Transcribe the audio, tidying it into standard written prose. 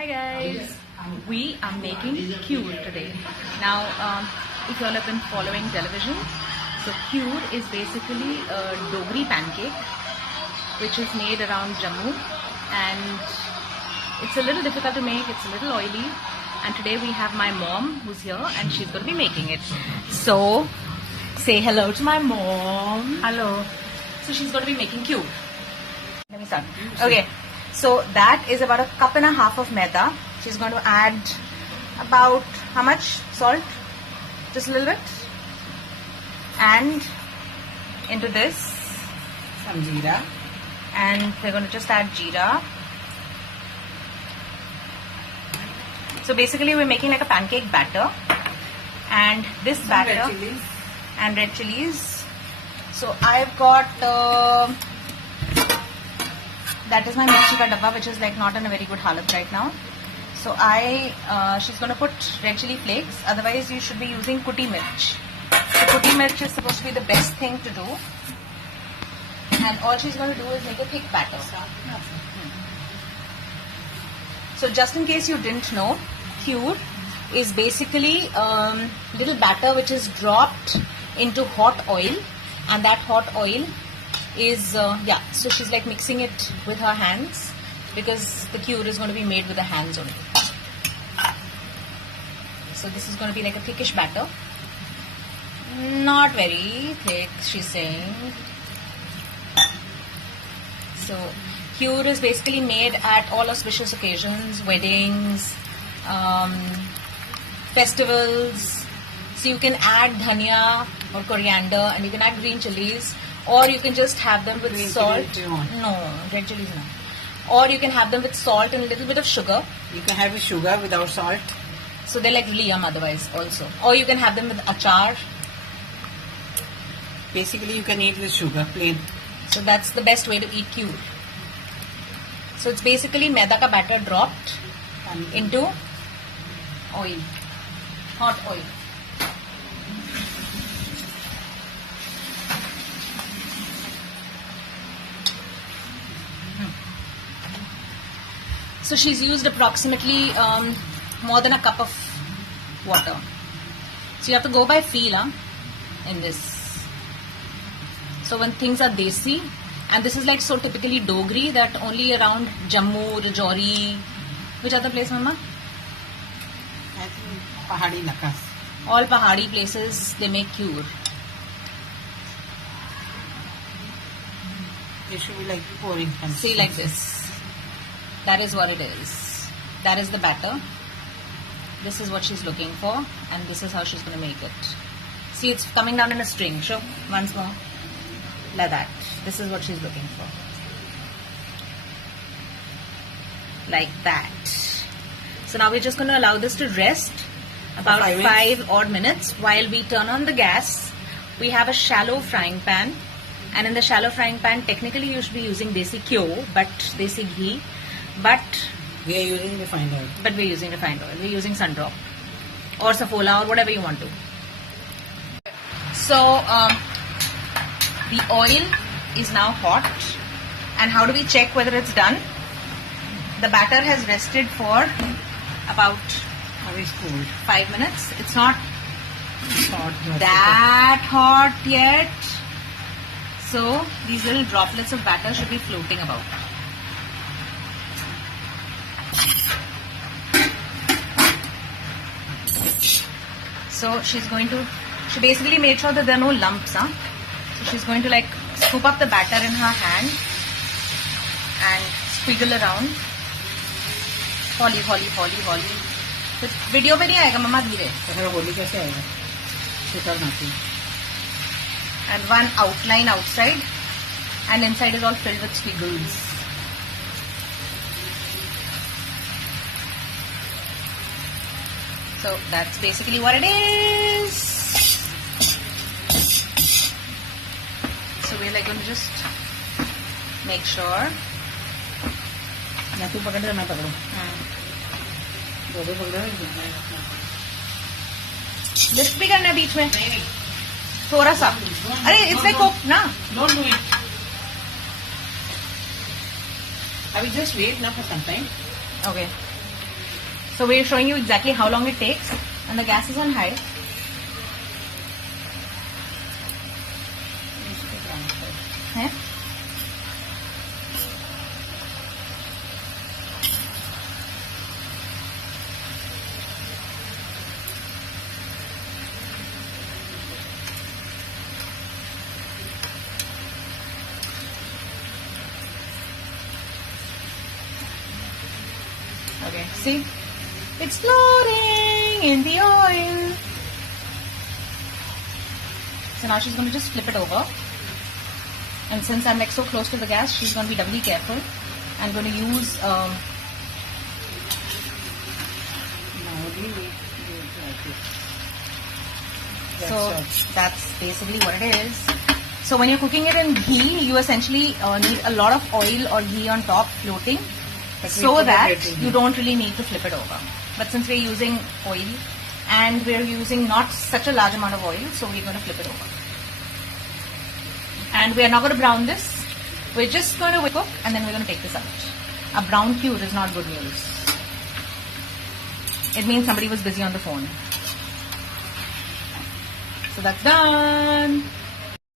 Hi guys, we are making Ghyoor today. Now, if you all have been following television, so Ghyoor is basically a Dogri pancake which is made around Jammu, and it's a little difficult to make, it's a little oily, and today we have my mom who's here and she's going to be making it. So, say hello to my mom. Hello. So she's going to be making Ghyoor. Let me start. Okay. So that is about 1.5 cups of maida. She's going to add about how much salt? Just a little bit. And into this Some jeera. And we're going to just add jeera. So basically we're making like a pancake batter. And this Some batter red chilies. and red chilies. So I've got that is my mirchi ka dabba, which is like not in a very good halat right now. So she's going to put red chili flakes. Otherwise, you should be using kuti mirch. So kuti mirch is supposed to be the best thing to do. And all she's going to do is make a thick batter. So just in case you didn't know, Ghyoor is basically little batter which is dropped into hot oil, and that hot oil is so she's like mixing it with her hands because the Ghyoor is going to be made with the hands only. So this is going to be like a thickish batter, not very thick, she's saying. So Ghyoor is basically made at all auspicious occasions, weddings, festivals. So you can add dhania or coriander, and you can add green chilies, or you can just have them with salt. No, red chilies no. Or you can have them with salt and a little bit of sugar. You can have with sugar without salt. So they're like really yum otherwise also. Or you can have them with achar. Basically, you can eat with sugar, plain. So that's the best way to eat Ghyoor. So it's basically maida ka batter dropped into oil, hot oil. So she's used approximately more than a cup of water. So you have to go by feel in this. So when things are desi, and this is like so typically Dogri that only around Jammu, Rajouri, which other place, Mama? I think Pahadi Nakas. All Pahadi places, they make Ghyoor. It should be like pouring. See, like this. That is what it is. That is the batter. This is what she's looking for, and this is how she's going to make it. See, it's coming down in a string. Show once more. Like that. This is what she's looking for. Like that. So now we're just going to allow this to rest about 5 odd minutes while we turn on the gas. We have a shallow frying pan, and in the shallow frying pan, technically you should be using desi ghyo, but desi ghee. But we are using refined oil. But we're using refined oil. We're using Sundrop or Safola or whatever you want to. So the oil is now hot, and how do we check whether it's done? The batter has rested for about 5 minutes. It's not that hot yet. So these little droplets of batter should be floating about. So she basically made sure that there are no lumps. So she's going to like scoop up the batter in her hand and squiggle around. Holi. So video pe nahi aayega, mama, dheere. And one outline outside, and inside is all filled with squiggles. So that's basically what it is. So we're like going to just make sure. Lift भी करना है बीच में थोड़ा सा. अरे it's like cooked ना. Don't do it. I will just wait now for some time. Okay. So we're showing you exactly how long it takes, and the gas is on high. है? Okay, see? It's floating in the oil. So now she's going to just flip it over. And since I'm like so close to the gas, she's going to be doubly careful. I'm going to use Now we need to do it like this. so that's basically what it is. So when you're cooking it in ghee, you essentially need a lot of oil or ghee on top floating, But we so put that it in you here. don't really need to flip it over. But since we're using oil and we're using not such a large amount of oil, so we're going to flip it over. And we are not going to brown this. We're just going to cook and then we're going to take this out. A brown Ghyoor is not good news. It means somebody was busy on the phone. So that's done.